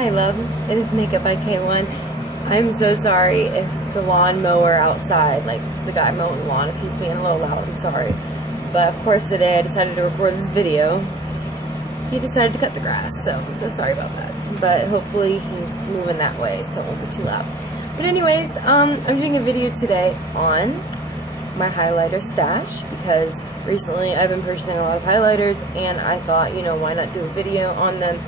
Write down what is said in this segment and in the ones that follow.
Hi loves, it is Makeup by K1. I'm so sorry if the lawnmower outside, like the guy mowing the lawn, if he's being a little loud, I'm sorry. But of course today I decided to record this video. He decided to cut the grass, so I'm so sorry about that. But hopefully he's moving that way, so it won't be too loud. But anyways, I'm doing a video today on my highlighter stash, because recently I've been purchasing a lot of highlighters, and I thought, you know, why not do a video on them,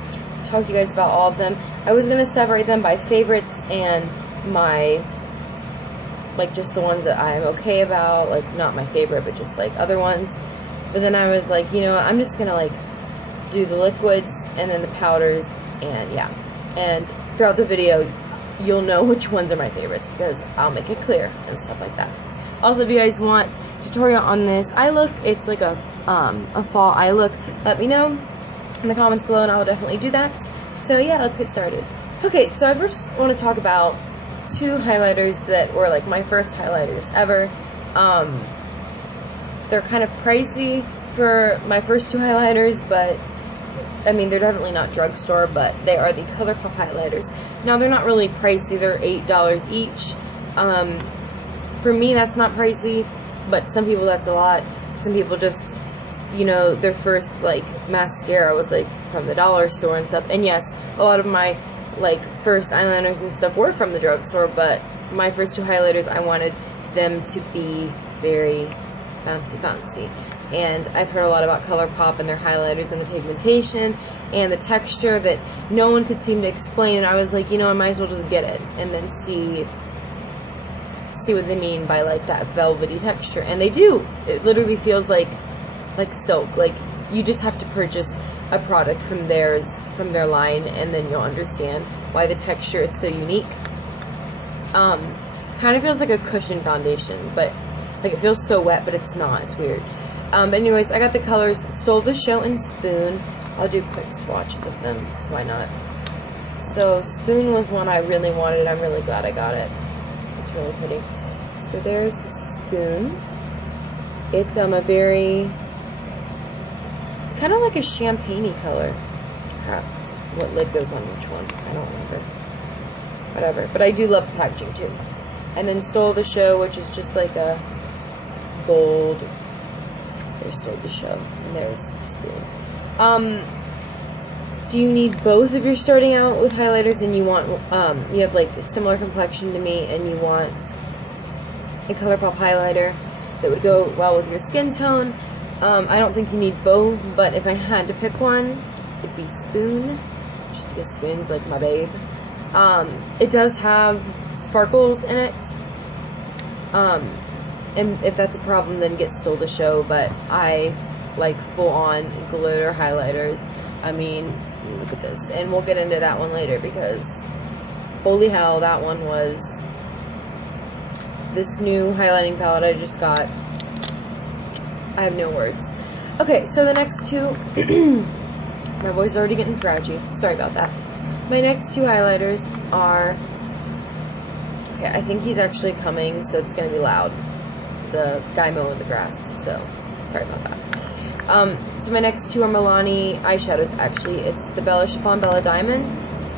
talk to you guys about all of them. I was going to separate them by favorites and my, like, just the ones that I'm okay about, like, not my favorite, but just, like, other ones. But then I was like, you know, I'm just going to, like, do the liquids and then the powders, and yeah. And throughout the video, you'll know which ones are my favorites, because I'll make it clear and stuff like that. Also, if you guys want a tutorial on this eye look, it's like a fall eye look, let me know in the comments below and I will definitely do that. So yeah, let's get started. Okay, so I first want to talk about two highlighters that were like my first highlighters ever. They're kind of pricey for my first two highlighters, but I mean, they're definitely not drugstore, but they are the ColourPop highlighters. Now, they're not really pricey, they're $8 each. For me, that's not pricey, but some people that's a lot. Some people just, you know, their first, like, mascara was, like, from the dollar store and stuff. And yes, a lot of my, like, first eyeliners and stuff were from the drugstore, but my first two highlighters, I wanted them to be very fancy. And I've heard a lot about ColourPop and their highlighters and the pigmentation and the texture that no one could seem to explain, and I was like, you know, I might as well just get it and then see what they mean by, like, that velvety texture. And they do. It literally feels like silk. Like, you just have to purchase a product from their line, and then you'll understand why the texture is so unique. Kind of feels like a cushion foundation, but like, it feels so wet, but it's not. It's weird. But anyways, I got the colors Stole the Show and Spoon. I'll do quick swatches of them, so why not? So Spoon was one I really wanted. I'm really glad I got it. It's really pretty. So there's Spoon. It's a very, it's kind of like a champagne-y color. Crap, what lid goes on which one? I don't remember. Whatever. But I do love the packaging too. And then Stole the Show, which is just like a gold. There's Stole the Show, and there's Spoon. Do you need both if you're starting out with highlighters and you want, you have like a similar complexion to me and you want a ColourPop highlighter that would go well with your skin tone? I don't think you need both, but if I had to pick one, it'd be Spoon, just because Spoon's like my babe. It does have sparkles in it, and if that's a problem, then get Stole the Show, but I like full-on glitter highlighters. I mean, look at this, and we'll get into that one later, because holy hell, that one was this new highlighting palette I just got. I have no words. Okay, so the next two, my voice is already getting scratchy, sorry about that. My next two highlighters are, okay, I think he's actually coming, so it's gonna be loud. The guy mowing the grass, so sorry about that. So my next two are Milani eyeshadows, actually. It's the Bella Chiffon Bella Diamond.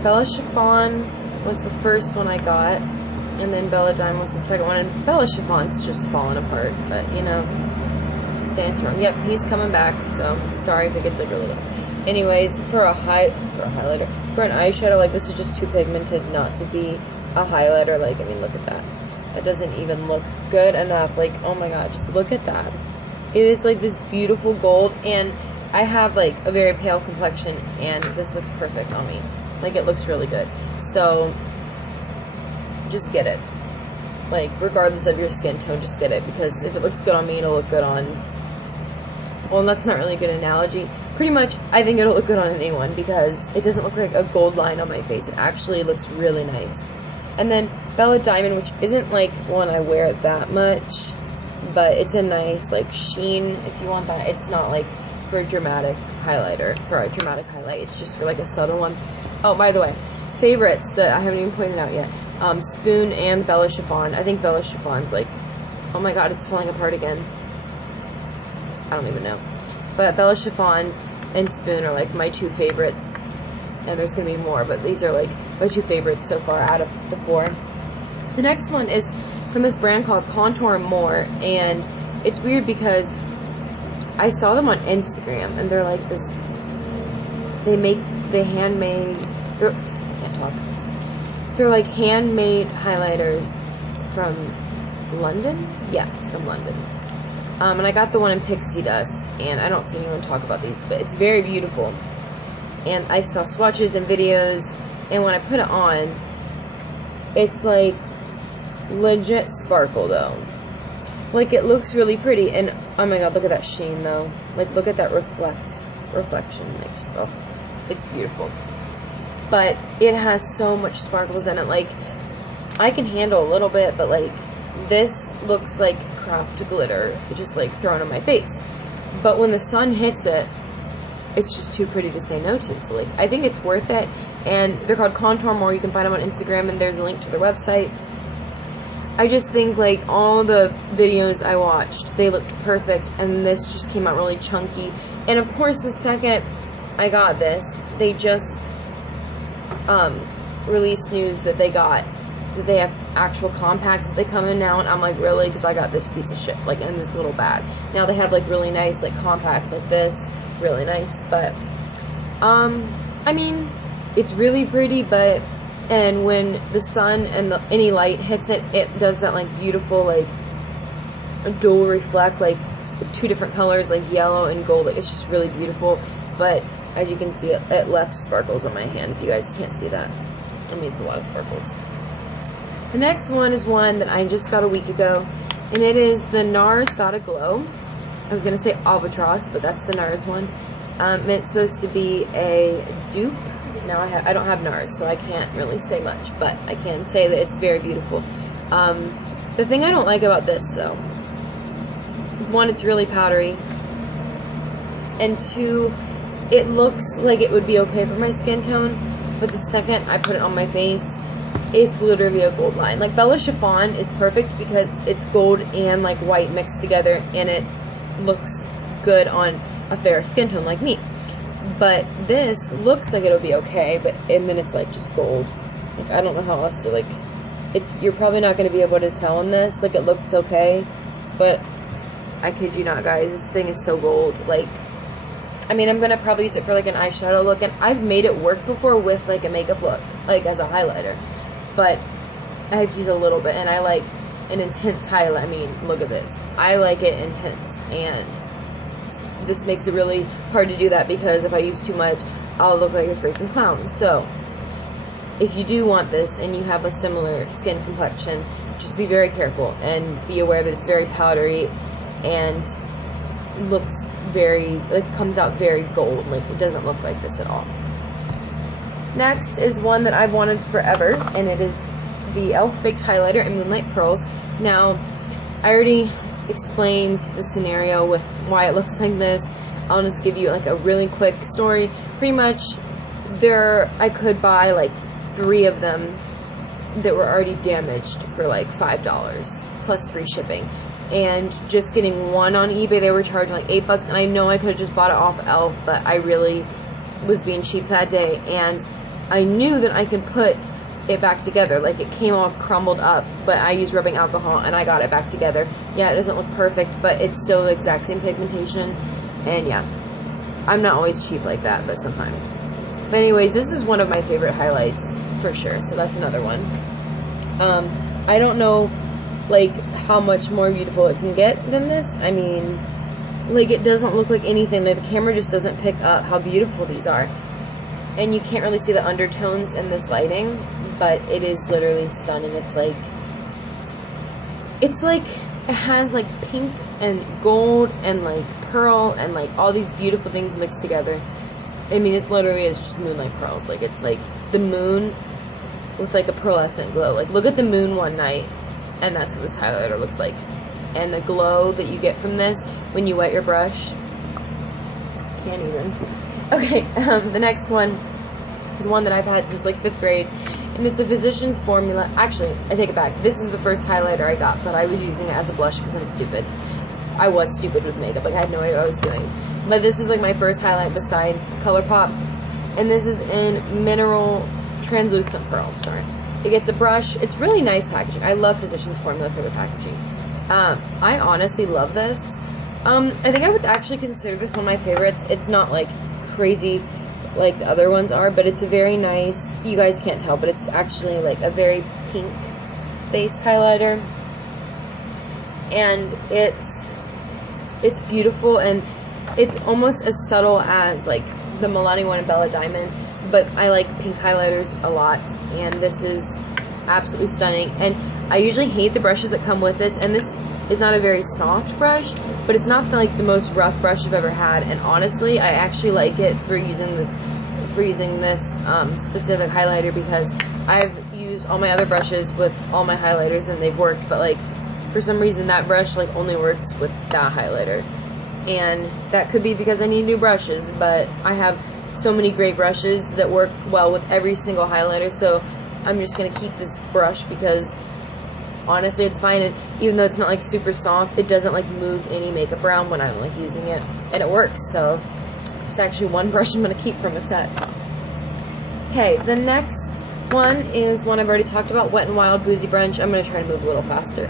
Bella Chiffon was the first one I got, and then Bella Diamond was the second one, and Bella Chiffon's just falling apart, but, you know, stand strong. Yep, he's coming back, so sorry if it gets like really low. Anyways, for a highlighter, for an eyeshadow, like, this is just too pigmented not to be a highlighter. Like, I mean, look at that. That doesn't even look good enough. Like, oh my god, just look at that. It is like this beautiful gold, and I have like a very pale complexion, and this looks perfect on me. Like, it looks really good. So just get it. Like, regardless of your skin tone, just get it, because if it looks good on me, it'll look good on, well, that's not really a good analogy. Pretty much, I think it'll look good on anyone, because it doesn't look like a gold line on my face. It actually looks really nice. And then Bella Diamond, which isn't like one I wear that much, but it's a nice like sheen if you want that. It's not like for a dramatic highlighter, for a dramatic highlight. It's just for like a subtle one. Oh, by the way, favorites that I haven't even pointed out yet. Spoon and Bella Chiffon. I think Bella Chiffon's like, oh my god, it's falling apart again. I don't even know. But Bella Chiffon and Spoon are like my two favorites. and there's going to be more, but these are like my 2 favorites so far out of the 4. The next one is from this brand called Contour More, and it's weird because I saw them on Instagram, and they're like this, they're like handmade highlighters from London? Yeah, from London. And I got the one in Pixie Dust, and I don't see anyone talk about these, but it's very beautiful. And I saw swatches and videos, and when I put it on, it's like legit sparkle though. Like, it looks really pretty, and oh my god, look at that sheen though. Like, look at that reflection. Like, oh, it's beautiful. But it has so much sparkles in it. Like, I can handle a little bit, but like, this looks like craft glitter just like thrown on my face. But when the sun hits it, it's just too pretty to say no to. So like, I think it's worth it. And they're called Contour More. You can find them on Instagram, and there's a link to their website. I just think like all the videos I watched, they looked perfect, and this just came out really chunky. And of course, the second I got this, they just released news that they have actual compacts that they come in now, and I'm like, really? Because I got this piece of shit, like, in this little bag. Now they have like really nice like compacts like this, really nice. But I mean, it's really pretty, but and when the sun and any light hits it, it does that like beautiful like dual reflect, like 2 different colors, like yellow and gold. Like, it's just really beautiful. But as you can see, it left sparkles on my hand. If you guys can't see that, I mean, it's a lot of sparkles. The next one is one that I just got a week ago, and it is the NARS Gotta Glow. I was gonna say Albatross, but that's the NARS one. It's supposed to be a dupe. Now I don't have NARS, so I can't really say much, but I can say that it's very beautiful. The thing I don't like about this, though, 1, it's really powdery, and 2, it looks like it would be okay for my skin tone, but the second I put it on my face, it's literally a gold line. Like, Bella Chiffon is perfect because it's gold and like white mixed together, and it looks good on a fair skin tone like me. But this looks like it'll be okay, and then it's like just gold. Like, I don't know how else to, like, you're probably not going to be able to tell in this. Like, it looks okay, but I kid you not, guys, this thing is so gold. Like, I mean, I'm going to probably use it for like an eyeshadow look, and I've made it work before with like a makeup look, like as a highlighter. But I've used a little bit, and I like an intense highlight. I mean, look at this. I like it intense, and this makes it really hard to do that, because if I use too much, I'll look like a freaking clown. So if you do want this and you have a similar skin complexion, just be very careful and be aware that it's very powdery and looks very, like, comes out very gold. Like, it doesn't look like this at all. Next is one that I've wanted forever, and it is the e.l.f. Baked Highlighter in Moonlight Pearls. Now, I already explained the scenario with why it looks like this. I'll just give you like a really quick story. Pretty much, I could buy like 3 of them that were already damaged for like $5 plus free shipping. And just getting one on eBay, they were charging like $8, and I know I could have just bought it off e.l.f., but I really was being cheap that day, and I knew that I could put it back together. Like, it came all crumbled up, but I used rubbing alcohol and I got it back together. Yeah, it doesn't look perfect, but it's still the exact same pigmentation, and yeah, I'm not always cheap like that, but sometimes. But anyways, this is one of my favorite highlights for sure, so that's another one. I don't know like how much more beautiful it can get than this. I mean, like, it doesn't look like anything. Like, the camera just doesn't pick up how beautiful these are. And you can't really see the undertones in this lighting, but it is literally stunning. It's like, it has like pink and gold and like pearl and like all these beautiful things mixed together. I mean, it literally is just moonlight pearls. Like, it's like the moon with like a pearlescent glow. Like, look at the moon one night, and that's what this highlighter looks like. And the glow that you get from this when you wet your brush, can't even. Okay, the next one is one that I've had since like 5th grade, and it's a Physicians Formula. Actually, I take it back. This is the first highlighter I got, but I was using it as a blush because I'm stupid. I was stupid with makeup. Like, I had no idea what I was doing. But this is, like, my first highlight besides ColourPop. And this is in Mineral Translucent Pearl. Sorry. You get the brush. It's really nice packaging. I love Physicians Formula for the packaging. I honestly love this. I think I would actually consider this one of my favorites. It's not, like, crazy like the other ones are, but it's a very nice, you guys can't tell, but it's actually, like, a very pink base highlighter. And it's beautiful, and it's almost as subtle as, like, the Milani one and Bella Diamond, but I like pink highlighters a lot, and this is absolutely stunning. And I usually hate the brushes that come with this, and this is not a very soft brush, but it's not like the most rough brush I've ever had, and honestly, I actually like it for using this specific highlighter, because I've used all my other brushes with all my highlighters and they've worked, but, like, for some reason that brush, like, only works with that highlighter. And that could be because I need new brushes, but I have so many great brushes that work well with every single highlighter, so I'm just going to keep this brush because honestly it's fine, and even though it's not, like, super soft, it doesn't, like, move any makeup around when I'm, like, using it, and it works. So it's actually one brush I'm going to keep from a set. Okay, the next one is one I've already talked about, Wet n Wild Boozy Brunch. I'm going to try to move a little faster.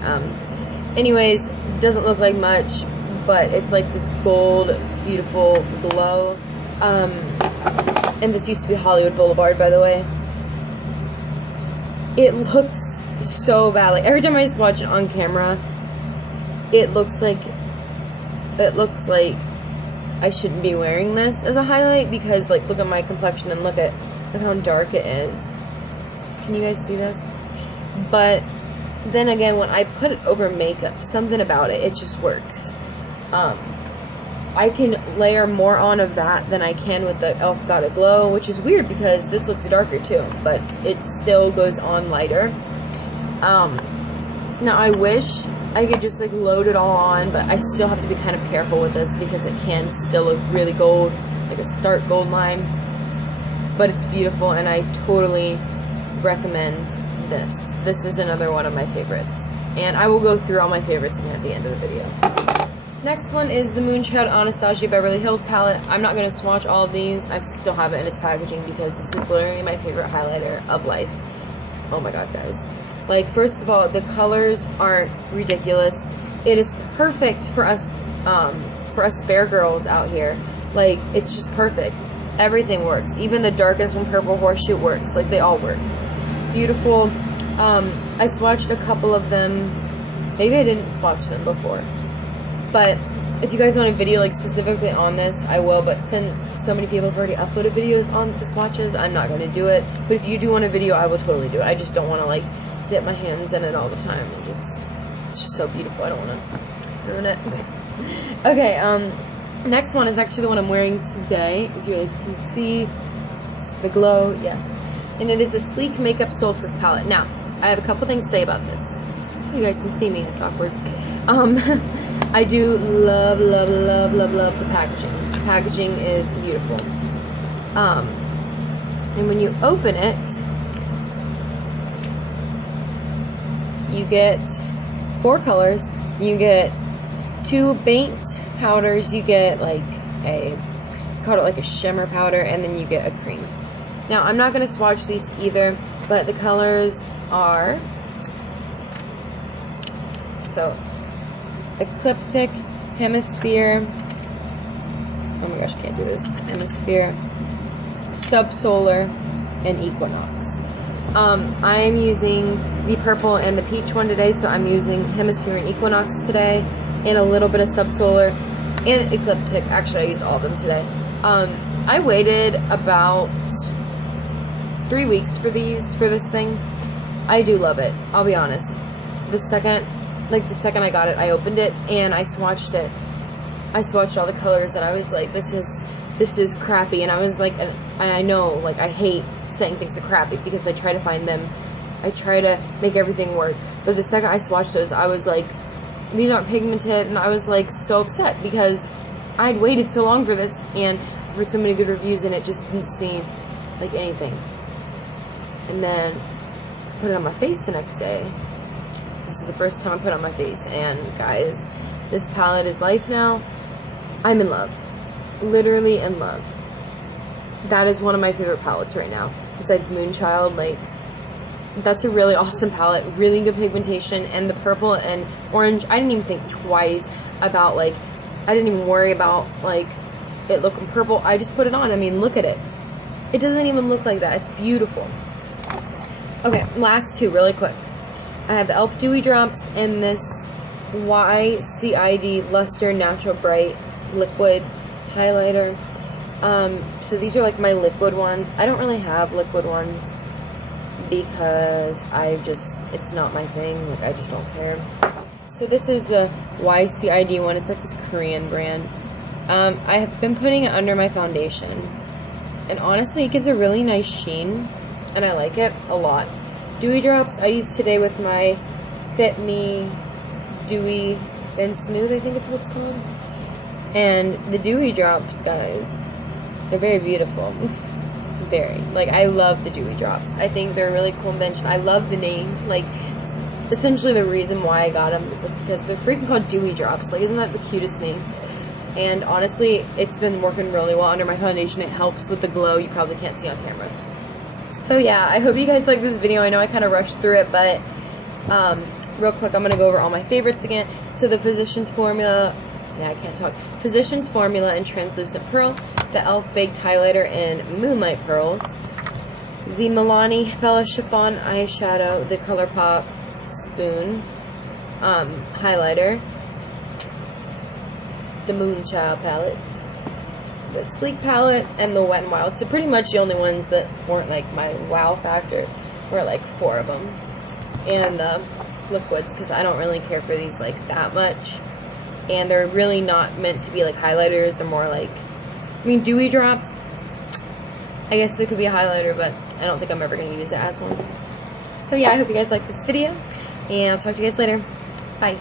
Anyways, doesn't look like much, but it's like this gold, beautiful glow. And this used to be Hollywood Boulevard, by the way. It looks so bad. Like, every time I just watch it on camera, it looks like I shouldn't be wearing this as a highlight, because, like, look at my complexion and look how dark it is. Can you guys see this? But then again, when I put it over makeup, something about it just works. I can layer more on of that than I can with the e.l.f. Got a Glow, which is weird because this looks darker too, but it still goes on lighter. Now I wish I could just, like, load it all on, but I still have to be kind of careful with this because it can still look really gold, like a stark gold line. But it's beautiful, and I totally recommend this. This is another one of my favorites, and I will go through all my favorites at the end of the video. Next one is the Moonchild Anastasia Beverly Hills palette. I'm not going to swatch all of these. I still have it in its packaging because this is literally my favorite highlighter of life. Oh my god, guys. Like, first of all, the colors aren't ridiculous. It is perfect for us spare girls out here. Like, it's just perfect. Everything works. Even the darkest one, Purple Horseshoe, works. Like, they all work. Beautiful. I swatched a couple of them. Maybe I didn't swatch them before. But if you guys want a video, like, specifically on this, I will. But since so many people have already uploaded videos on the swatches, I'm not going to do it. But if you do want a video, I will totally do it. I just don't want to, like, dip my hands in it all the time. And it's just so beautiful. I don't want to ruin it. Okay, next one is actually the one I'm wearing today. If you guys can see the glow, yeah. And it is a Sleek Makeup Solstice palette. Now, I have a couple things to say about this. You guys can see me, it's awkward. I do love the packaging. The packaging is beautiful. And when you open it, you get 4 colors. You get 2 paint powders. You get, like, call it like a shimmer powder, and then you get a cream. Now, I'm not going to swatch these either, but the colors are, so, Ecliptic, Hemisphere, oh my gosh, I can't do this, Hemisphere, Subsolar, and Equinox. I am using the purple and the peach one today, so I'm using Hemisphere and Equinox today, and a little bit of Subsolar, and Ecliptic. Actually, I used all of them today. I waited about 3 weeks for this thing. I do love it, I'll be honest. The second I got it, I opened it and I swatched it. I swatched all the colors and I was like, this is crappy. And I was like, and I know, like, I hate saying things are crappy because I try to find them, I try to make everything work. But the second I swatched those, I was like, these aren't pigmented, and I was, like, so upset because I'd waited so long for this and I've heard so many good reviews and it just didn't seem like anything. And then I put it on my face the next day. This is the first time I put it on my face, and guys, This palette is life now. I'm in love. Literally in love. That is one of my favorite palettes right now. Besides Moonchild, like, that's a really awesome palette. Really good pigmentation. And the purple and orange, I didn't even think twice about, like, I didn't even worry about, like, it looking purple. I just put it on. I mean, look at it. It doesn't even look like that. It's beautiful. Okay, last two, really quick. I have the e.l.f. Dewy Drops and this YCID Luster Natural Bright Liquid Highlighter. So these are like my liquid ones. I don't really have liquid ones because it's not my thing. Like, I just don't care. So this is the YCID one. It's like this Korean brand. I have been putting it under my foundation. And honestly, it gives a really nice sheen. And I like it a lot. Dewy Drops I used today with my Fit Me Dewy Been Smooth, I think it's what it's called. And the Dewy Drops, guys, they're very beautiful. Very. Like, I love the Dewy Drops. I think they're a really cool invention. I love the name. Like, essentially the reason why I got them was because they're freaking called Dewy Drops. Like, isn't that the cutest name? And honestly, it's been working really well under my foundation. It helps with the glow you probably can't see on camera. So yeah, I hope you guys like this video. I know I kind of rushed through it, but real quick, I'm going to go over all my favorites again. So the Physicians Formula, Physicians Formula in Translucent Pearl, the e.l.f. Baked Highlighter in Moonlight Pearls, the Milani Bella Chiffon Eyeshadow, the ColourPop Spoon Highlighter, the Moonchild palette, the Sleek palette, and the Wet n Wild. So pretty much the only ones that weren't like my wow factor were like 4 of them. And liquids, because I don't really care for these like that much. And they're really not meant to be like highlighters. They're more like, I mean, Dewy Drops, I guess they could be a highlighter, but I don't think I'm ever going to use it as one. So yeah, I hope you guys like this video, and I'll talk to you guys later. Bye.